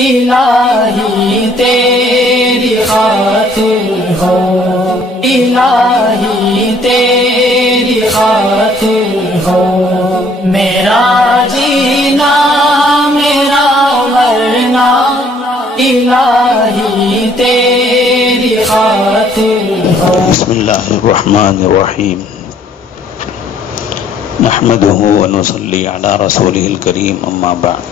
الہی تیری خاطر ہو، الہی تیری خاطر ہو، میرا جینا میرا مرنا الہی تیری خاطر ہو۔ بسم اللہ الرحمن الرحیم، نحمده ونصلی علی رسوله الکریم، اما بعد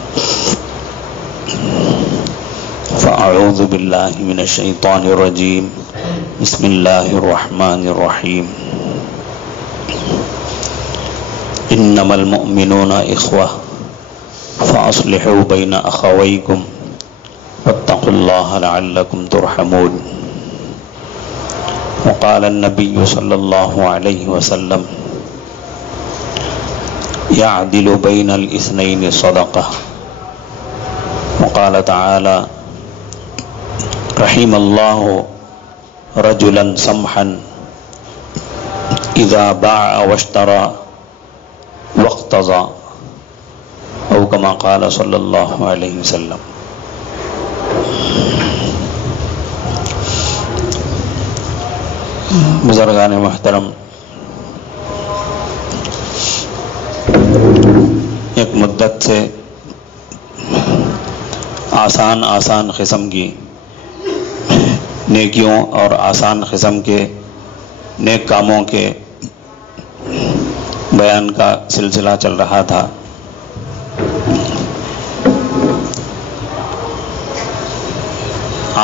فاعوذ باللہ من الشیطان الرجیم، بسم اللہ الرحمن الرحیم، انما المؤمنون اخوہ فاصلحوا بین اخویکم واتقوا اللہ لعلکم ترحمون۔ وقال النبی صلی اللہ علیہ وسلم يعدل بين الاثنين صدقة۔ وقال تعالى رحم الله رجلا سمحا إذا باع واشترى واقتضى، أو كما قال صلی اللہ علیہ وسلم۔ بزرگان محترم، ایک مدت سے آسان قسم کی نیکیوں اور آسان قسم کے نیک کاموں کے بیان کا سلسلہ چل رہا تھا۔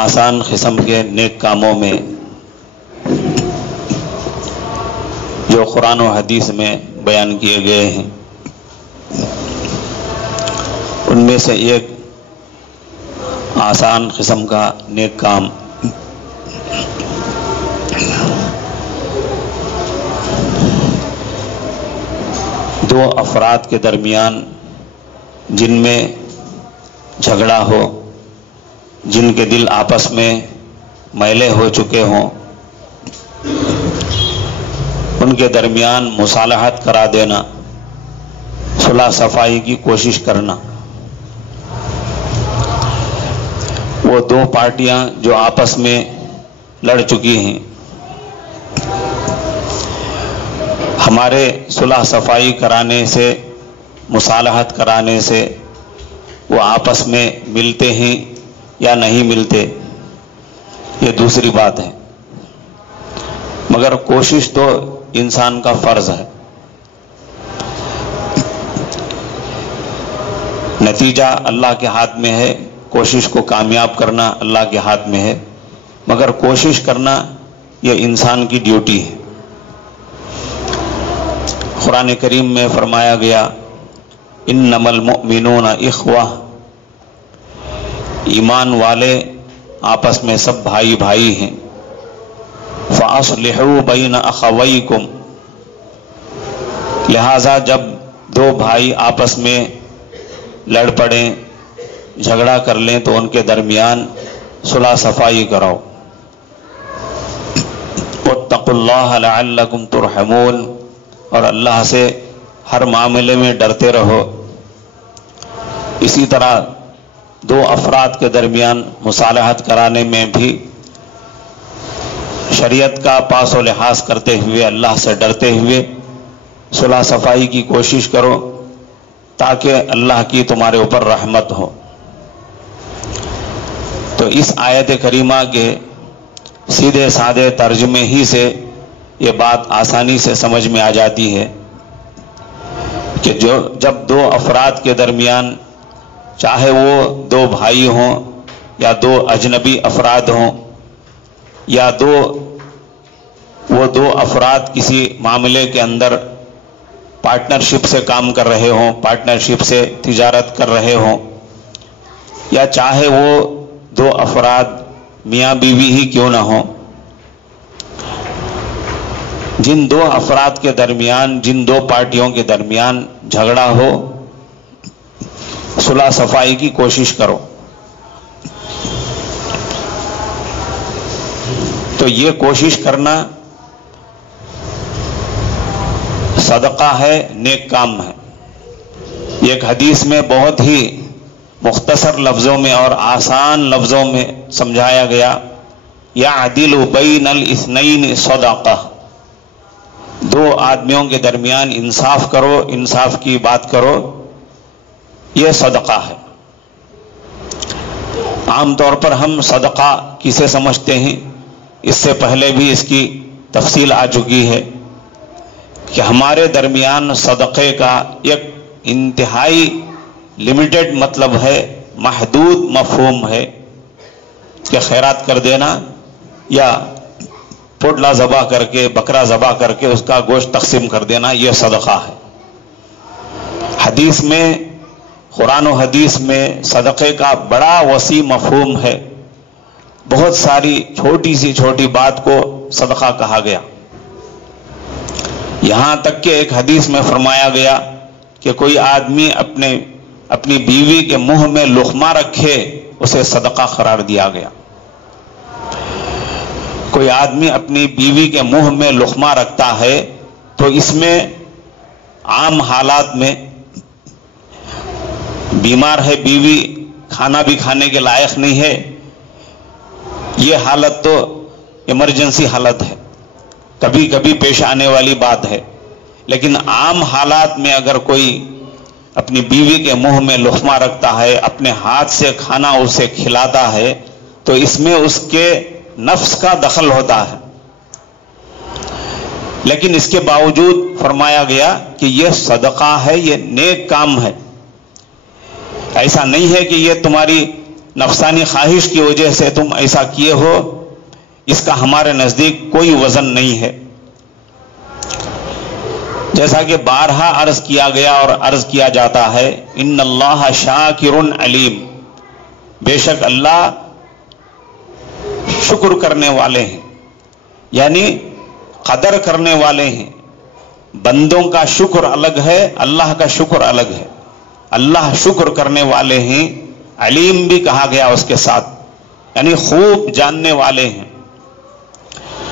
آسان قسم کے نیک کاموں میں جو قرآن و حدیث میں بیان کیے گئے ہیں، ان میں سے ایک آسان قسم کا نیک کام دو افراد کے درمیان جن میں جھگڑا ہو، جن کے دل آپس میں میلے ہو چکے ہوں، ان کے درمیان مصالحت کرا دینا، صلح صفائی کی کوشش کرنا۔ وہ دو پارٹیاں جو آپس میں لڑ چکی ہیں، ہمارے صلح صفائی کرانے سے، مصالحت کرانے سے وہ آپس میں ملتے ہیں یا نہیں ملتے، یہ دوسری بات ہے، مگر کوشش تو انسان کا فرض ہے۔ نتیجہ اللہ کے ہاتھ میں ہے، کوشش کو کامیاب کرنا اللہ کے ہاتھ میں ہے، مگر کوشش کرنا یہ انسان کی ڈیوٹی ہے۔ قرآن کریم میں فرمایا گیا انما المؤمنون اخوہ، ایمان والے آپس میں سب بھائی بھائی ہیں۔ فاصلحوا بین اخویکم، لہذا جب دو بھائی آپس میں لڑ پڑیں، جھگڑا کر لیں تو ان کے درمیان صلح صفائی کرو۔ واتقوا اللہ لعلکم ترحمون، اور اللہ سے ہر معاملے میں ڈرتے رہو۔ اسی طرح دو افراد کے درمیان مصالحت کرانے میں بھی شریعت کا پاس و لحاظ کرتے ہوئے، اللہ سے ڈرتے ہوئے صلح صفائی کی کوشش کرو، تاکہ اللہ کی تمہارے اوپر رحمت ہو۔ تو اس آیت کریمہ کے سیدھے سادے ترجمے ہی سے یہ بات آسانی سے سمجھ میں آ جاتی ہے کہ جب دو افراد کے درمیان، چاہے وہ دو بھائی ہوں یا دو اجنبی افراد ہوں، یا وہ دو افراد کسی معاملے کے اندر پارٹنرشپ سے کام کر رہے ہوں، پارٹنرشپ سے تجارت کر رہے ہوں، یا چاہے وہ دو افراد میاں بیوی ہی کیوں نہ ہوں، جن دو افراد کے درمیان، جن دو پارٹیوں کے درمیان جھگڑا ہو، صلح صفائی کی کوشش کرو۔ تو یہ کوشش کرنا صدقہ ہے، نیک کام ہے۔ ایک حدیث میں بہت ہی مختصر لفظوں میں اور آسان لفظوں میں سمجھایا گیا، یعدل بین الاثنین صدقہ، دو آدمیوں کے درمیان انصاف کرو، انصاف کی بات کرو، یہ صدقہ ہے۔ عام طور پر ہم صدقہ کسے سمجھتے ہیں؟ اس سے پہلے بھی اس کی تفصیل آ چکی ہے کہ ہمارے درمیان صدقے کا ایک انتہائی لمیٹڈ مطلب ہے، محدود مفہوم ہے کہ خیرات کر دینا یا پوٹلا ذبح کر کے، بکرا ذبح کر کے اس کا گوشت تقسیم کر دینا، یہ صدقہ ہے۔ حدیث میں، قرآن و حدیث میں صدقے کا بڑا وسیع مفہوم ہے، بہت ساری چھوٹی سی چھوٹی بات کو صدقہ کہا گیا۔ یہاں تک کہ ایک حدیث میں فرمایا گیا کہ کوئی آدمی اپنی بیوی کے منہ میں لقمہ رکھے، اسے صدقہ قرار دیا گیا۔ کوئی آدمی اپنی بیوی کے منہ میں لقمہ رکھتا ہے تو اس میں عام حالات میں بیمار ہے بیوی، کھانا بھی کھانے کے لائق نہیں ہے، یہ حالت تو ایمرجنسی حالت ہے، کبھی کبھی پیش آنے والی بات ہے، لیکن عام حالات میں اگر کوئی اپنی بیوی کے منہ میں لقمہ رکھتا ہے، اپنے ہاتھ سے کھانا اسے کھلاتا ہے، تو اس میں اس کے نفس کا دخل ہوتا ہے، لیکن اس کے باوجود فرمایا گیا کہ یہ صدقہ ہے، یہ نیک کام ہے۔ ایسا نہیں ہے کہ یہ تمہاری نفسانی خواہش کی وجہ سے تم ایسا کیے ہو، اس کا ہمارے نزدیک کوئی وزن نہیں ہے۔ جیسا کہ بارہا عرض کیا گیا اور عرض کیا جاتا ہے، ان اللہ شاکر علیم، بے شک اللہ شکر کرنے والے ہیں، یعنی قدر کرنے والے ہیں۔ بندوں کا شکر الگ ہے، اللہ کا شکر الگ ہے۔ اللہ شکر کرنے والے ہیں، علیم بھی کہا گیا اس کے ساتھ، یعنی خوب جاننے والے ہیں۔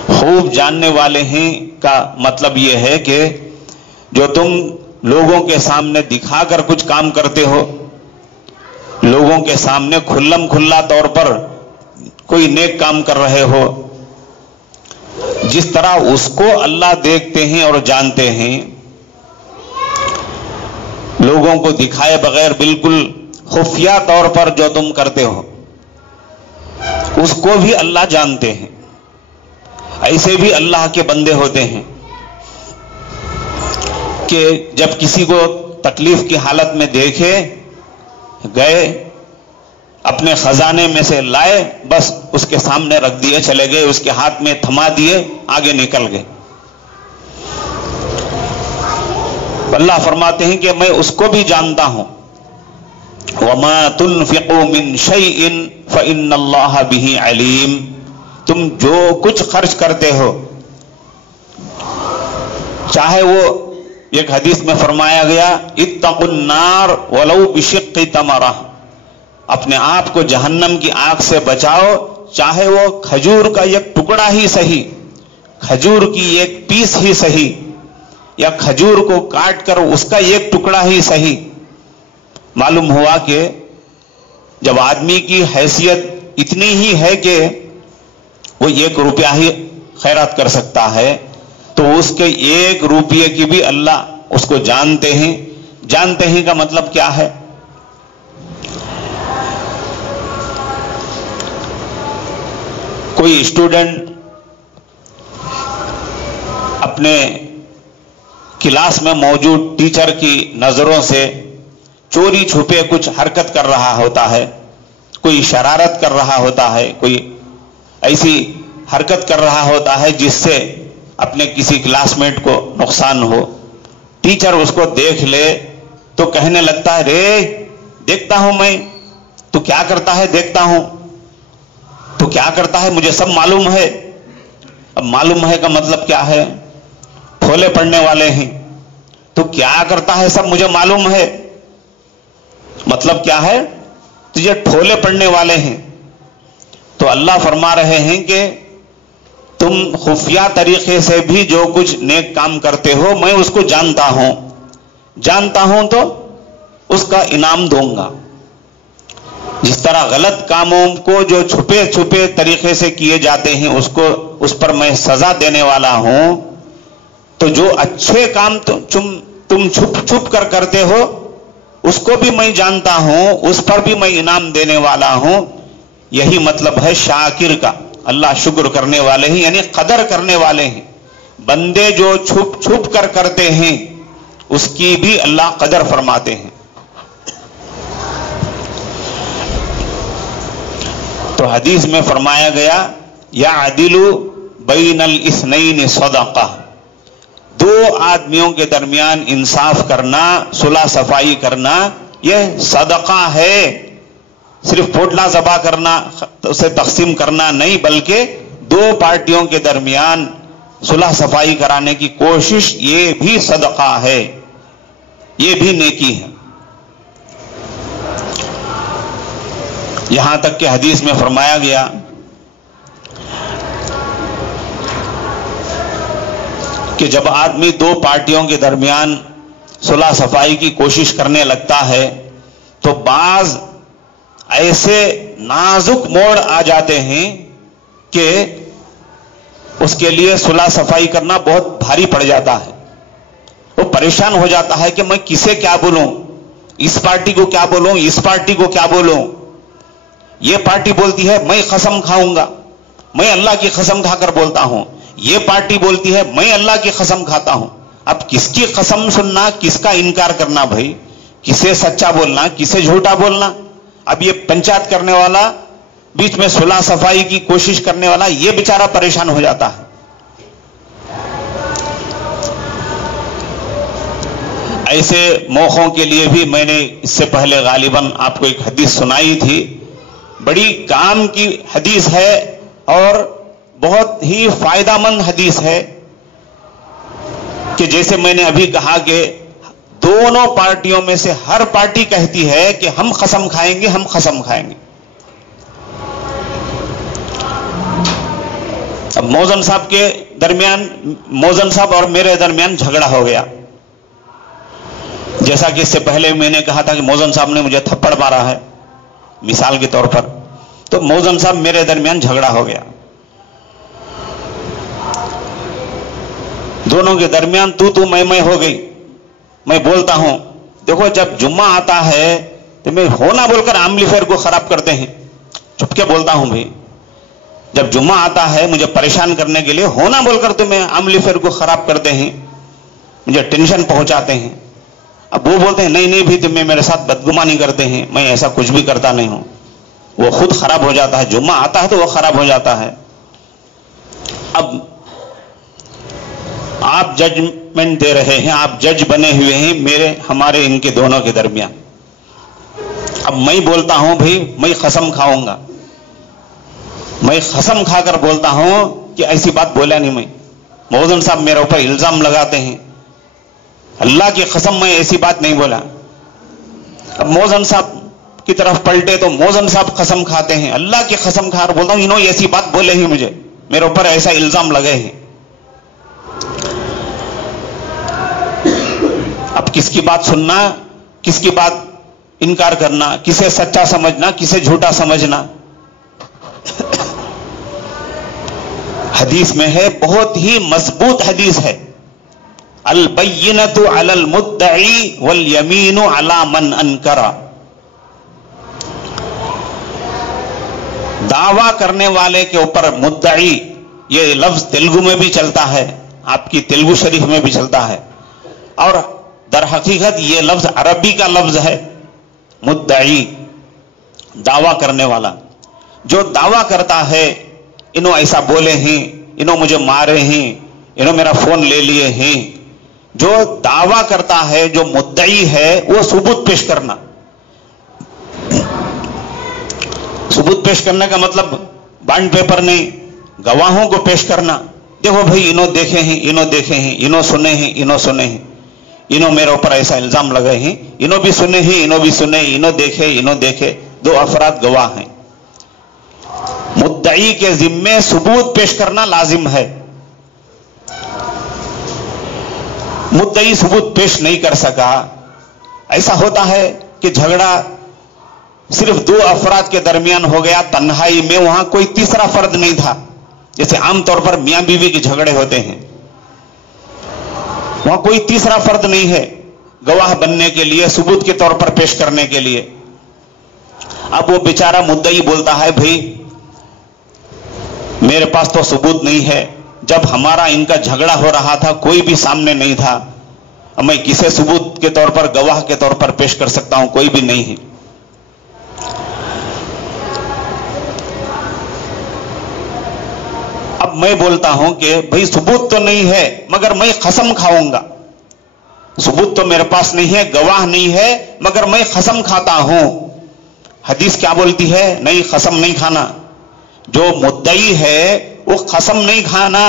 خوب جاننے والے ہیں کا مطلب یہ ہے کہ جو تم لوگوں کے سامنے دکھا کر کچھ کام کرتے ہو، لوگوں کے سامنے کھلم کھلا طور پر کوئی نیک کام کر رہے ہو، جس طرح اس کو اللہ دیکھتے ہیں اور جانتے ہیں، لوگوں کو دکھائے بغیر بالکل خفیہ طور پر جو تم کرتے ہو اس کو بھی اللہ جانتے ہیں۔ ایسے بھی اللہ کے بندے ہوتے ہیں کہ جب کسی کو تکلیف کی حالت میں دیکھے، گئے اپنے خزانے میں سے لائے، بس اس کے سامنے رکھ دیے، چلے گئے، اس کے ہاتھ میں تھما دیے، آگے نکل گئے۔ اللہ فرماتے ہیں کہ میں اس کو بھی جانتا ہوں، وَمَا تُنْفِقُوا مِنْ شَيْءٍ فَإِنَّ اللَّهَ بِهِ عَلِيمٌ، تم جو کچھ خرچ کرتے ہو، چاہے وہ ایک حدیث میں فرمایا گیا اتقوا النار ولو بشق تمرہ، اپنے آپ کو جہنم کی آگ سے بچاؤ، چاہے وہ کھجور کا ایک ٹکڑا ہی صحیح، کھجور کی ایک پیس ہی صحیح، یا کھجور کو کاٹ کر اس کا ایک ٹکڑا ہی صحیح۔ معلوم ہوا کہ جب آدمی کی حیثیت اتنی ہی ہے کہ وہ 1 روپیہ ہی خیرات کر سکتا ہے، تو اس کے 1 روپیے کی بھی اللہ اس کو جانتے ہیں۔ جانتے ہیں کا مطلب کیا ہے؟ کوئی اسٹوڈنٹ اپنے کلاس میں موجود ٹیچر کی نظروں سے چوری چھپے کچھ حرکت کر رہا ہوتا ہے، کوئی شرارت کر رہا ہوتا ہے، کوئی ایسی حرکت کر رہا ہوتا ہے جس سے اپنے کسی کلاس میٹ کو نقصان ہو، ٹیچر اس کو دیکھ لے تو کہنے لگتا ہے، رے دیکھتا ہوں میں، تو کیا کرتا ہے دیکھتا ہوں، تو کیا کرتا ہے مجھے سب معلوم ہے۔ اب معلوم ہے کا مطلب کیا ہے؟ پھولے پڑنے والے ہیں، تو کیا کرتا ہے سب مجھے معلوم ہے، مطلب کیا ہے؟ تجھے پھولے پڑنے والے ہیں۔ تو اللہ فرما رہے ہیں کہ تم خفیہ طریقے سے بھی جو کچھ نیک کام کرتے ہو میں اس کو جانتا ہوں، جانتا ہوں تو اس کا انعام دوں گا۔ جس طرح غلط کاموں کو جو چھپے چھپے طریقے سے کیے جاتے ہیں اس پر میں سزا دینے والا ہوں، تو جو اچھے کام تم چھپ چھپ کر کرتے ہو اس کو بھی میں جانتا ہوں، اس پر بھی میں انعام دینے والا ہوں۔ یہی مطلب ہے شاکر کا، اللہ شکر کرنے والے ہیں، یعنی قدر کرنے والے ہیں۔ بندے جو چھپ چھپ کر کرتے ہیں اس کی بھی اللہ قدر فرماتے ہیں۔ تو حدیث میں فرمایا گیا یعدل بین الاثنین صدقہ، دو آدمیوں کے درمیان انصاف کرنا، صلح صفائی کرنا، یہ صدقہ ہے۔ صرف پوٹلا ذبح کرنا، اسے تقسیم کرنا نہیں، بلکہ دو پارٹیوں کے درمیان صلح صفائی کرانے کی کوشش، یہ بھی صدقہ ہے، یہ بھی نیکی ہے۔ یہاں تک کہ حدیث میں فرمایا گیا کہ جب آدمی دو پارٹیوں کے درمیان صلح صفائی کی کوشش کرنے لگتا ہے تو بعض ایسے نازک موڑ آ جاتے ہیں کہ اس کے لیے صلح صفائی کرنا بہت بھاری پڑ جاتا ہے۔ وہ پریشان ہو جاتا ہے کہ میں کسے کیا بولوں، اس پارٹی کو کیا بولوں، اس پارٹی کو کیا بولوں۔ یہ پارٹی بولتی ہے میں قسم کھاؤں گا، میں اللہ کی قسم کھا کر بولتا ہوں، یہ پارٹی بولتی ہے میں اللہ کی قسم کھاتا ہوں۔ اب کس کی قسم سننا، کس کا انکار کرنا بھائی، کسے سچا بولنا، کسے جھوٹا بولنا۔ اب یہ پنچایت کرنے والا، بیچ میں صلح صفائی کی کوشش کرنے والا، یہ بیچارہ پریشان ہو جاتا ہے۔ ایسے موقعوں کے لیے بھی میں نے اس سے پہلے غالباً آپ کو ایک حدیث سنائی تھی، بڑی کام کی حدیث ہے اور بہت ہی فائدہ مند حدیث ہے، کہ جیسے میں نے ابھی کہا کہ دونوں پارٹیوں میں سے ہر پارٹی کہتی ہے کہ ہم قسم کھائیں گے، ہم قسم کھائیں گے۔ اب موزن صاحب کے درمیان، موزن صاحب اور میرے درمیان جھگڑا ہو گیا، جیسا کہ اس سے پہلے میں نے کہا تھا کہ موزن صاحب نے مجھے تھپڑ مارا ہے مثال کے طور پر، تو موزن صاحب میرے درمیان جھگڑا ہو گیا، دونوں کے درمیان تو میں ہو گئی۔ میں بولتا ہوں دیکھو جب جمعہ آتا ہے تو میں ہونا بول کر عملی فیر کو خراب کرتے ہیں، چپ کے بولتا ہوں بھائی، جب جمعہ آتا ہے مجھے پریشان کرنے کے لیے ہونا بول کر تمہیں عملی فیر کو خراب کرتے ہیں، مجھے ٹینشن پہنچاتے ہیں۔ اب وہ بولتے ہیں نہیں بھی تمہیں میرے ساتھ بدگمانی کرتے ہیں، میں ایسا کچھ بھی کرتا نہیں ہوں۔ وہ خود خراب ہو جاتا ہے، جمعہ آتا ہے تو وہ خراب ہو جاتا ہے۔ اب آپ ججمنٹ دے رہے ہیں، آپ جج بنے ہوئے ہیں ہمارے ان کے دونوں کے درمیان۔ اب میں بولتا ہوں بھائی میں قسم کھاؤں گا، میں قسم کھا کر بولتا ہوں کہ ایسی بات بولا نہیں میں۔ موزن صاحب میرے اوپر الزام لگاتے ہیں، اللہ کی قسم میں ایسی بات نہیں بولا۔ اب موزن صاحب کی طرف پلٹے تو موزن صاحب قسم کھاتے ہیں، اللہ کی قسم کھا کر بولتا ہوں انہوں ایسی بات بولے ہی مجھے، میرے اوپر ایسا الزام لگے ہیں۔ اب کس کی بات سننا، کس کی بات انکار کرنا، کسے سچا سمجھنا، کسے جھوٹا سمجھنا۔ حدیث میں ہے، بہت ہی مضبوط حدیث ہے، البینۃ علی المدعی والیمین علی من انکر۔ دعویٰ کرنے والے کے اوپر مدعی، یہ لفظ تیلگو میں بھی چلتا ہے، آپ کی تیلگو شریف میں بھی چلتا ہے، اور در حقیقت یہ لفظ عربی کا لفظ ہے۔ مدعی دعویٰ کرنے والا، جو دعویٰ کرتا ہے انہوں ایسا بولے ہیں، انہوں مجھے مارے ہیں، انہوں میرا فون لے لیے ہیں، جو دعویٰ کرتا ہے، جو مدعی ہے، وہ ثبوت پیش کرنا۔ ثبوت پیش کرنے کا مطلب بانڈ پیپر نہیں، گواہوں کو پیش کرنا۔ دیکھو بھائی انہوں دیکھے ہیں، انہوں دیکھے ہیں، انہوں سنے ہیں، انہوں سنے ہیں، انہوں میرے اوپر ایسا الزام لگے ہیں، انہوں بھی سنے ہیں، انہوں بھی سنے، انہوں دیکھے، انہوں دیکھے، دو افراد گواہ ہیں۔ مدعی کے ذمے ثبوت پیش کرنا لازم ہے۔ مدعی ثبوت پیش نہیں کر سکا، ایسا ہوتا ہے کہ جھگڑا صرف دو افراد کے درمیان ہو گیا تنہائی میں, وہاں کوئی تیسرا فرد نہیں تھا. جیسے عام طور پر میاں بیوی کے جھگڑے ہوتے ہیں, وہاں کوئی تیسرا فرد نہیں ہے گواہ بننے کے لیے, ثبوت کے طور پر پیش کرنے کے لیے. اب وہ بیچارہ مدعی بولتا ہے بھائی میرے پاس تو ثبوت نہیں ہے, جب ہمارا ان کا جھگڑا ہو رہا تھا کوئی بھی سامنے نہیں تھا, میں کسے ثبوت کے طور پر گواہ کے طور پر پیش کر سکتا ہوں, کوئی بھی نہیں ہے. اب میں بولتا ہوں کہ بھائی ثبوت تو نہیں ہے مگر میں قسم کھاؤں گا, ثبوت تو میرے پاس نہیں ہے, گواہ نہیں ہے, مگر میں قسم کھاتا ہوں. حدیث کیا بولتی ہے؟ نہیں, قسم نہیں کھانا. جو مدعی ہے وہ قسم نہیں کھانا,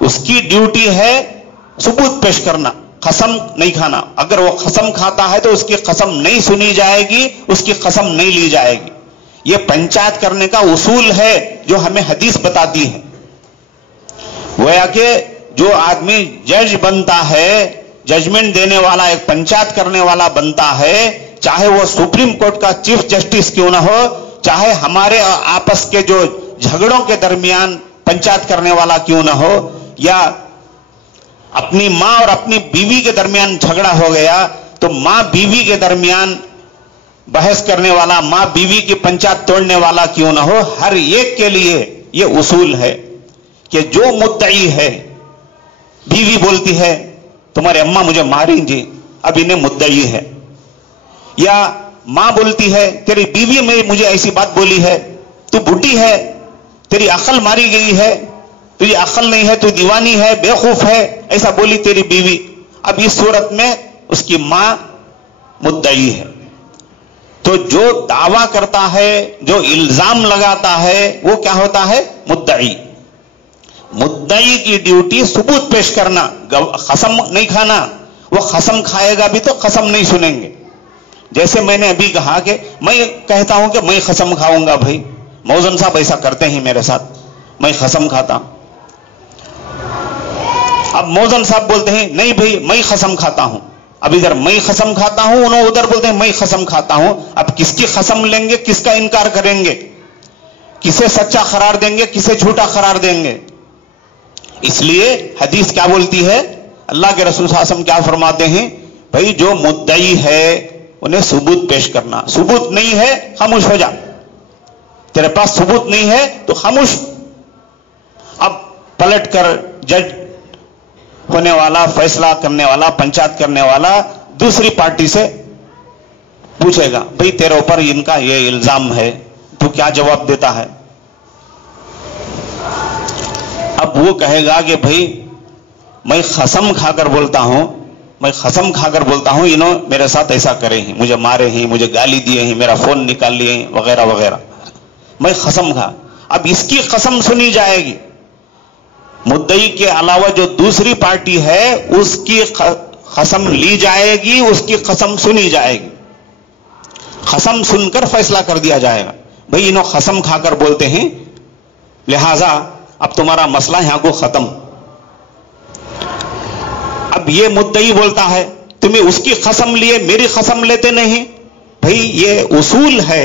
اس کی ڈیوٹی ہے ثبوت پیش کرنا, قسم نہیں کھانا. اگر وہ قسم کھاتا ہے تو اس کی قسم نہیں سنی جائے گی, اس کی قسم نہیں لی جائے گی. یہ پنچایت کرنے کا اصول ہے جو ہمیں حدیث بتاتی ہے. گویا کہ جو آدمی جج بنتا ہے, ججمنٹ دینے والا, ایک پنچایت کرنے والا بنتا ہے, چاہے وہ سپریم کورٹ کا چیف جسٹس کیوں نہ ہو, چاہے ہمارے آپس کے جو جھگڑوں کے درمیان پنچایت کرنے والا کیوں نہ ہو, یا اپنی ماں اور اپنی بیوی کے درمیان جھگڑا ہو گیا تو ماں بیوی کے درمیان بحث کرنے والا, ماں بیوی کی پنچایت توڑنے والا کیوں نہ ہو, ہر ایک کے لیے یہ اصول ہے کہ جو مدعی ہے, بیوی بولتی ہے تمہاری اماں مجھے ماری جی, اب انہیں مدعی ہے. یا ماں بولتی ہے تیری بیوی میں مجھے ایسی بات بولی ہے, تو بڈھی ہے, تیری عقل ماری گئی ہے, تجھے عقل نہیں ہے, تو دیوانی ہے, بیوقوف ہے, ایسا بولی تیری بیوی. اب اس صورت میں اس کی ماں مدعی ہے. تو جو دعویٰ کرتا ہے, جو الزام لگاتا ہے, وہ کیا ہوتا ہے؟ مدعی. مدعی کی ڈیوٹی ثبوت پیش کرنا, قسم نہیں کھانا. وہ قسم کھائے گا بھی تو قسم نہیں سنیں گے. جیسے میں نے ابھی کہا کہ میں کہتا ہوں کہ میں قسم کھاؤں گا, بھائی موزن صاحب ایسا کرتے ہیں میرے ساتھ, میں قسم کھاتا ہوں. اب موزن صاحب بولتے ہیں نہیں بھائی میں قسم کھاتا ہوں. اب ادھر میں قسم کھاتا ہوں, انہوں ادھر بولتے ہیں میں قسم کھاتا ہوں. اب کس کی قسم لیں گے, کس کا انکار کریں گے, کسے سچا قرار دیں گے, کسے جھوٹا قرار دیں گے؟ اس لیے حدیث کیا بولتی ہے, اللہ کے رسول صلی اللہ علیہ وسلم کیا فرماتے ہیں, بھائی جو مدعی ہے انہیں ثبوت پیش کرنا. ثبوت نہیں ہے خاموش ہو جا, تیرے پاس ثبوت نہیں ہے تو خاموش. اب پلٹ کر جج ہونے والا, فیصلہ کرنے والا, پنچایت کرنے والا دوسری پارٹی سے پوچھے گا بھئی تیرے اوپر ان کا یہ الزام ہے, تو کیا جواب دیتا ہے؟ اب وہ کہے گا کہ بھئی میں قسم کھا کر بولتا ہوں, میں قسم کھا کر بولتا ہوں انہوں میرے ساتھ ایسا کرے ہیں, مجھے مارے ہیں, مجھے گالی دیے ہیں, میرا فون نکال لیے ہیں, وغیرہ وغیرہ. میں قسم کھا. اب اس کی قسم سنی جائے گی. مدعی کے علاوہ جو دوسری پارٹی ہے اس کی قسم لی جائے گی, اس کی قسم سنی جائے گی. قسم سن کر فیصلہ کر دیا جائے گا. بھئی انہوں قسم کھا کر بولتے ہیں, لہذا اب تمہارا مسئلہ یہاں کو ختم. اب یہ مدعی بولتا ہے تمہیں اس کی قسم لیے میری قسم لیتے نہیں. بھئی یہ اصول ہے,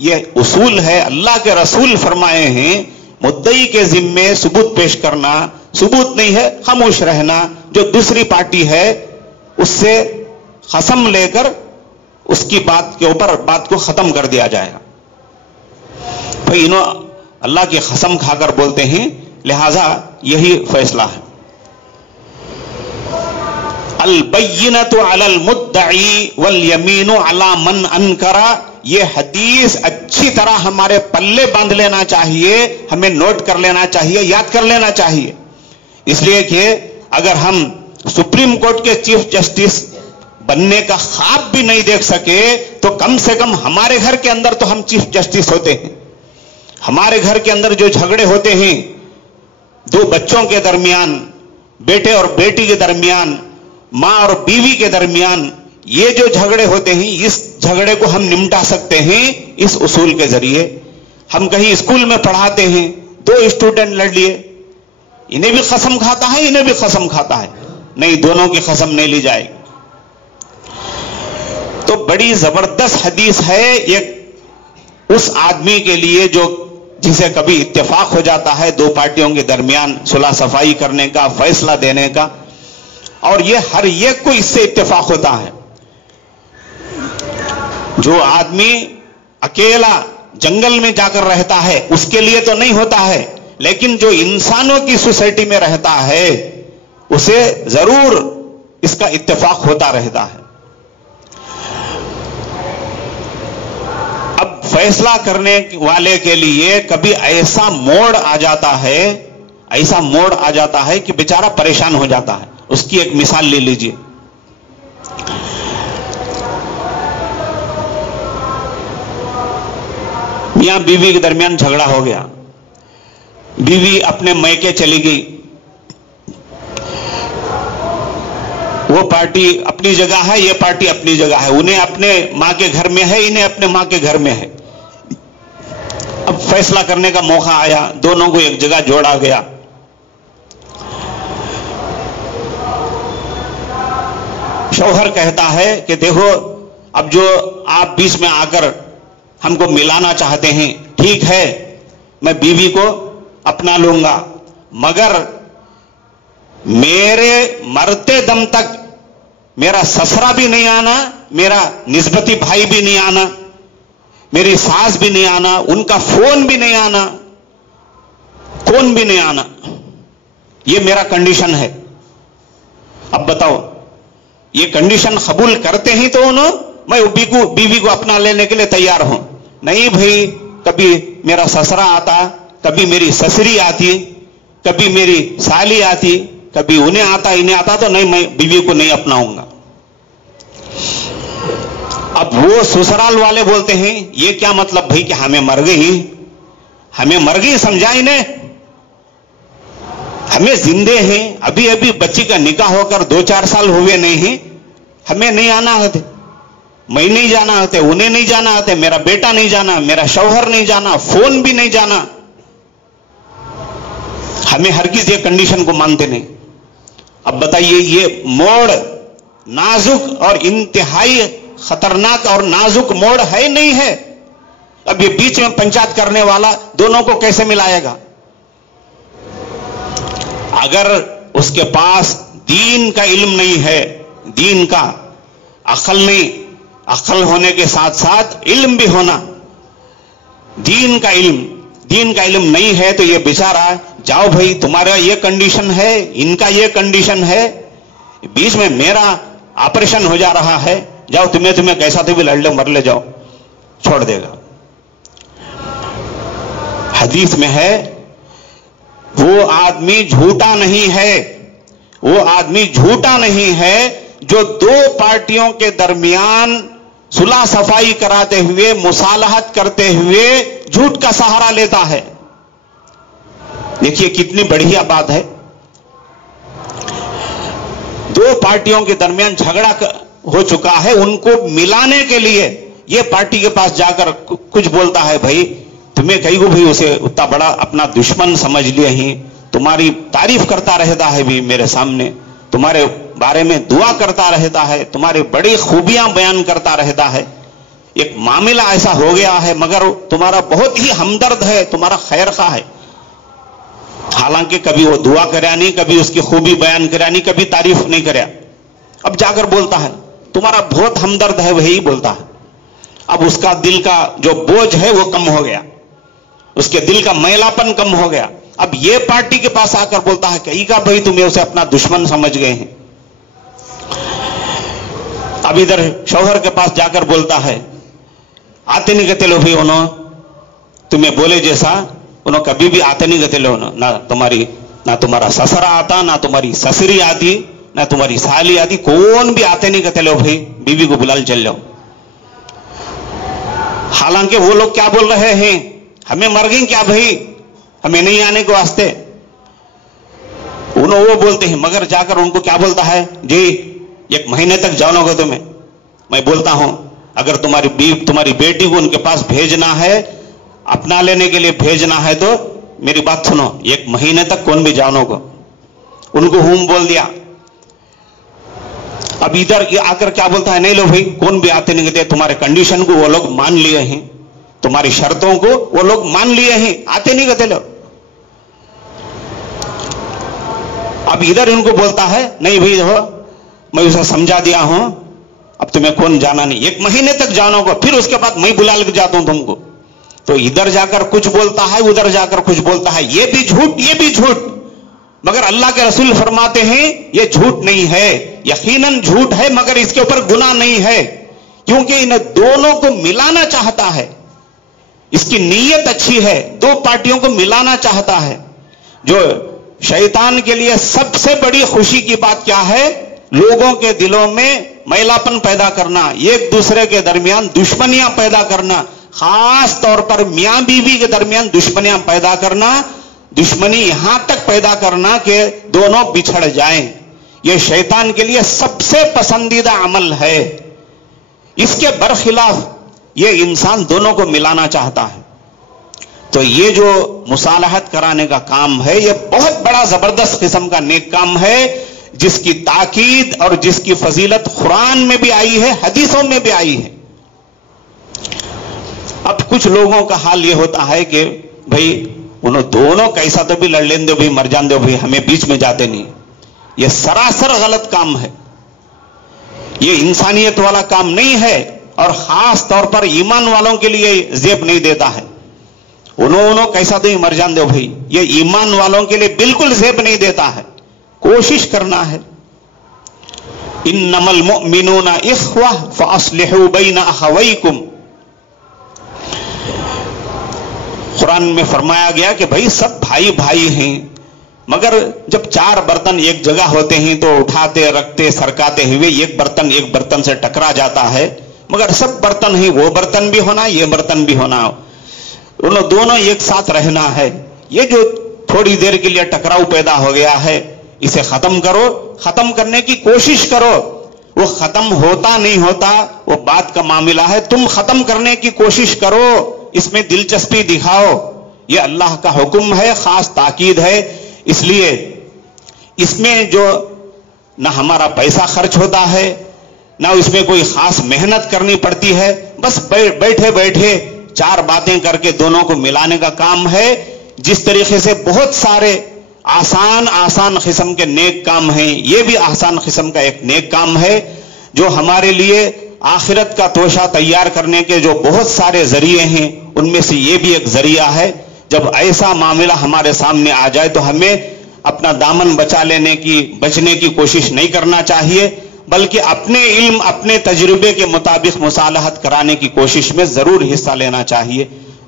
یہ اصول ہے. اللہ کے رسول فرمائے ہیں مدعی کے ذمے ثبوت پیش کرنا, ثبوت نہیں ہے خاموش رہنا. جو دوسری پارٹی ہے اس سے قسم لے کر اس کی بات کے اوپر بات کو ختم کر دیا جائے گا. بھئی انہوں اللہ کی قسم کھا کر بولتے ہیں, لہذا یہی فیصلہ ہے. البینۃ علی المدعی والیمین علی من انکر. یہ حدیث اچھی طرح ہمارے پلے باندھ لینا چاہیے, ہمیں نوٹ کر لینا چاہیے, یاد کر لینا چاہیے. اس لیے کہ اگر ہم سپریم کورٹ کے چیف جسٹس بننے کا خواب بھی نہیں دیکھ سکے تو کم سے کم ہمارے گھر کے اندر تو ہم چیف جسٹس ہوتے ہیں. ہمارے گھر کے اندر جو جھگڑے ہوتے ہیں دو بچوں کے درمیان, بیٹے اور بیٹی کے درمیان, ماں اور بیوی کے درمیان, یہ جو جھگڑے ہوتے ہیں اس جھگڑے کو ہم نمٹا سکتے ہیں اس اصول کے ذریعے. ہم کہیں اسکول میں پڑھاتے ہیں, دو اسٹوڈنٹ لڑ لیے, انہیں بھی قسم کھاتا ہے, انہیں بھی قسم کھاتا ہے, نہیں دونوں کی قسم نہیں لی جائے گی. تو بڑی زبردست حدیث ہے یہ اس آدمی کے لیے جو جسے کبھی اتفاق ہو جاتا ہے دو پارٹیوں کے درمیان صلح صفائی کرنے کا، فیصلہ دینے کا، اور یہ ہر ایک کو اس سے اتفاق ہوتا ہے. جو آدمی اکیلا جنگل میں جا کر رہتا ہے اس کے لیے تو نہیں ہوتا ہے، لیکن جو انسانوں کی سوسائٹی میں رہتا ہے اسے ضرور اس کا اتفاق ہوتا رہتا ہے. اب فیصلہ کرنے والے کے لیے کبھی ایسا موڑ آ جاتا ہے کہ بیچارہ پریشان ہو جاتا ہے. اس کی ایک مثال لے لیجئے. میاں بیوی کے درمیان جھگڑا ہو گیا، بیوی اپنے میکے چلی گئی، وہ پارٹی اپنی جگہ ہے، یہ پارٹی اپنی جگہ ہے، انہیں اپنے ماں کے گھر میں ہے، انہیں اپنے ماں کے گھر میں ہے. اب فیصلہ کرنے کا موقع آیا، دونوں کو ایک جگہ جوڑا گیا. شوہر کہتا ہے کہ دیکھو اب جو آپ بیچ میں آ کر ہم کو ملانا چاہتے ہیں، ٹھیک ہے میں بیوی کو اپنا لوں گا، مگر میرے مرتے دم تک میرا سسرا بھی نہیں آنا، میرا نسبتی بھائی بھی نہیں آنا، میری ساس بھی نہیں آنا، ان کا فون بھی نہیں آنا، کون بھی نہیں آنا. یہ میرا کنڈیشن ہے. اب بتاؤ یہ کنڈیشن قبول کرتے ہی تو میں بیوی کو اپنا لینے کے لیے تیار ہوں. نہیں بھائی، کبھی میرا سسرا آتا، کبھی میری سسری آتی، کبھی میری سالی آتی، کبھی انہیں آتا تو نہیں، میں بیوی کو نہیں اپناؤں گا. اب وہ سسرال والے بولتے ہیں یہ کیا مطلب بھائی کہ ہمیں مر گئی سمجھا انہیں، ہمیں زندے ہیں، ابھی بچی کا نکاح ہو کر 2-4 سال ہوئے نہیں ہیں، ہمیں نہیں آنا ہوتے، میں نہیں جانا ہوتے، انہیں نہیں جانا ہوتے، میرا بیٹا نہیں جانا، میرا شوہر نہیں جانا، فون بھی نہیں جانا. ہمیں ہرگز یہ کنڈیشن کو مانتے نہیں. اب بتائیے یہ موڑ نازک اور انتہائی خطرناک اور نازک موڑ ہے نہیں ہے؟ اب یہ بیچ میں پنچایت کرنے والا دونوں کو کیسے ملائے گا؟ اگر اس کے پاس دین کا علم نہیں ہے، دین کا عقل نہیں، عقل ہونے کے ساتھ ساتھ علم بھی ہونا، دین کا علم نہیں ہے تو یہ بیچارہ جاؤ بھائی تمہارا یہ کنڈیشن ہے، ان کا یہ کنڈیشن ہے، بیچ میں میرا آپریشن ہو جا رہا ہے، جاؤ تمہیں کیسا تو بھی لڑ لو، مر لے جاؤ، چھوڑ دے گا. حدیث میں ہے وہ آدمی جھوٹا نہیں ہے جو دو پارٹیوں کے درمیان صلح صفائی کراتے ہوئے، مصالحت کرتے ہوئے جھوٹ کا سہارا لیتا ہے. دیکھیے کتنی بڑھیا بات ہے. دو پارٹیوں کے درمیان جھگڑا ہو چکا ہے، ان کو ملانے کے لیے یہ پارٹی کے پاس جا کر کچھ بولتا ہے، بھائی تمہیں کئی کو بھی اسے اتنا بڑا اپنا دشمن سمجھ لیے ہی، تمہاری تعریف کرتا رہتا ہے بھی میرے سامنے، تمہارے بارے میں دعا کرتا رہتا ہے، تمہاری بڑی خوبیاں بیان کرتا رہتا ہے، ایک معاملہ ایسا ہو گیا ہے مگر تمہارا بہت ہی ہمدرد ہے، تمہارا خیر خواہ ہے، حالانکہ کبھی وہ دعا کریا نہیں، کبھی اس کی خوبی بیان کریا نہیں، کبھی تعریف نہیں کریا. اب جا کر بولتا ہے تمہارا بہت ہمدرد ہے، وہی بولتا ہے. اب اس کا دل کا جو بوجھ ہے وہ کم ہو گیا، اس کے دل کا میلاپن کم ہو گیا. اب یہ پارٹی کے پاس آ کر بولتا ہے کہ بھائی تمہیں اسے اپنا دشمن سمجھ گئے ہیں. اب ادھر شوہر کے پاس جا کر بولتا ہے آتے نہیں کہتے لو بھائی انہوں تمہیں بولے جیسا انہوں کبھی بھی آتے نہیں کہتے لو، نہ تمہارا سسرا آتا، نہ تمہاری سسری آتی، نہ تمہاری سالی آتی، کون بھی آتے نہیں کہتے لو بھائی بیوی کو بلال چل جاؤ. حالانکہ وہ لوگ کیا بول رہے ہیں، ہمیں مر گئی کیا بھائی، ہمیں نہیں آنے کے واسطے. وہ بولتے ہیں مگر جا کر ان کو کیا بولتا ہے، جی 1 مہینے تک جاؤ گے تمہیں. میں بولتا ہوں اگر تمہاری بیٹی کو ان کے پاس بھیجنا ہے، اپنا لینے کے لیے بھیجنا ہے تو میری بات سنو، 1 مہینے تک کون بھی جاؤ گا. ان کو ہوں بول دیا. اب ادھر یہ آ کر کیا بولتا ہے, نہیں لو بھائی کون بھی آتے نہیں کہتے, تمہارے کنڈیشن کو وہ لوگ مان لیے ہیں, تمہاری شرطوں کو وہ لوگ مان لیے ہیں, آتے نہیں کہتے لو. اب ادھر ان کو بولتا ہے نہیں بھائی ہو, میں اسے سمجھا دیا ہوں, اب تمہیں کون جانا نہیں, 1 مہینے تک جانا ہوگا, پھر اس کے بعد میں بلا لے جاتا ہوں تم کو. تو ادھر جا کر کچھ بولتا ہے, ادھر جا کر کچھ بولتا ہے, یہ بھی جھوٹ یہ بھی جھوٹ. مگر اللہ کے رسول فرماتے ہیں یہ جھوٹ نہیں ہے, یقیناً جھوٹ ہے مگر اس کے اوپر گناہ نہیں ہے, کیونکہ ان دونوں کو ملانا چاہتا ہے, اس کی نیت اچھی ہے, 2 پارٹیوں کو ملانا چاہتا ہے. جو شیطان کے لیے سب سے بڑی خوشی کی بات کیا ہے, لوگوں کے دلوں میں میلاپن پیدا کرنا, ایک دوسرے کے درمیان دشمنیاں پیدا کرنا, خاص طور پر میاں بیوی کے درمیان دشمنیاں پیدا کرنا, دشمنی یہاں تک پیدا کرنا کہ دونوں بچھڑ جائیں. یہ شیطان کے لیے سب سے پسندیدہ عمل ہے. اس کے برخلاف یہ انسان دونوں کو ملانا چاہتا ہے. تو یہ جو مصالحت کرانے کا کام ہے یہ بہت بڑا زبردست قسم کا نیک کام ہے, جس کی تاکید اور جس کی فضیلت قرآن میں بھی آئی ہے, حدیثوں میں بھی آئی ہے. اب کچھ لوگوں کا حال یہ ہوتا ہے کہ بھائی انہوں دونوں کیسا تو بھی لڑ لیں دو بھائی, مر جان دو بھائی, ہمیں بیچ میں جاتے نہیں. یہ سراسر غلط کام ہے, یہ انسانیت والا کام نہیں ہے, اور خاص طور پر ایمان والوں کے لیے زیب نہیں دیتا ہے. انہوں کیسا تو ہی مر جان دو بھائی, یہ ایمان والوں کے لیے بالکل زیب نہیں دیتا ہے. کوشش کرنا ہے. انما المؤمنون اخوہ فاصلحوا بین اخویکم, قرآن میں فرمایا گیا کہ بھائی سب بھائی بھائی ہیں, مگر جب 4 برتن ایک جگہ ہوتے ہیں تو اٹھاتے رکھتے سرکاتے ہوئے ایک برتن سے ٹکرا جاتا ہے, مگر سب برتن ہیں, وہ برتن بھی ہونا یہ برتن بھی ہونا, انہوں دونوں ایک ساتھ رہنا ہے. یہ جو تھوڑی دیر کے لیے ٹکراؤ پیدا ہو گیا ہے اسے ختم کرو, ختم کرنے کی کوشش کرو. وہ ختم ہوتا نہیں ہوتا وہ بات کا معاملہ ہے, تم ختم کرنے کی کوشش کرو, اس میں دلچسپی دکھاؤ. یہ اللہ کا حکم ہے, خاص تاکید ہے. اس لیے اس میں جو نہ ہمارا پیسہ خرچ ہوتا ہے, نہ اس میں کوئی خاص محنت کرنی پڑتی ہے, بس بیٹھے بیٹھے 4 باتیں کر کے دونوں کو ملانے کا کام ہے. جس طریقے سے بہت سارے آسان قسم کے نیک کام ہیں, یہ بھی آسان قسم کا ایک نیک کام ہے جو ہمارے لیے آخرت کا توشہ تیار کرنے کے جو بہت سارے ذریعے ہیں ان میں سے یہ بھی ایک ذریعہ ہے. جب ایسا معاملہ ہمارے سامنے آ جائے تو ہمیں اپنا دامن بچنے کی کوشش نہیں کرنا چاہیے, بلکہ اپنے علم اپنے تجربے کے مطابق مصالحت کرانے کی کوشش میں ضرور حصہ لینا چاہیے.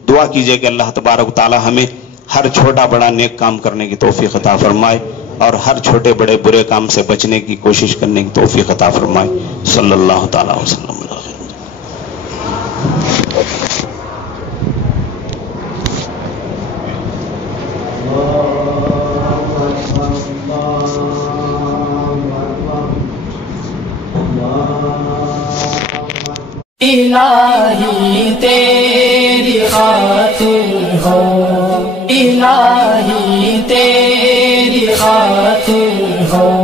دعا کیجئے کہ اللہ تبارک و تعالی ہمیں ہر چھوٹا بڑا نیک کام کرنے کی توفیق عطا فرمائے, اور ہر چھوٹے بڑے برے کام سے بچنے کی کوشش کرنے کی توفیق عطا فرمائے. صلی اللہ تعالی وسلم. الہی تیری خاطر ہو, الہی تیری خاطر ہو.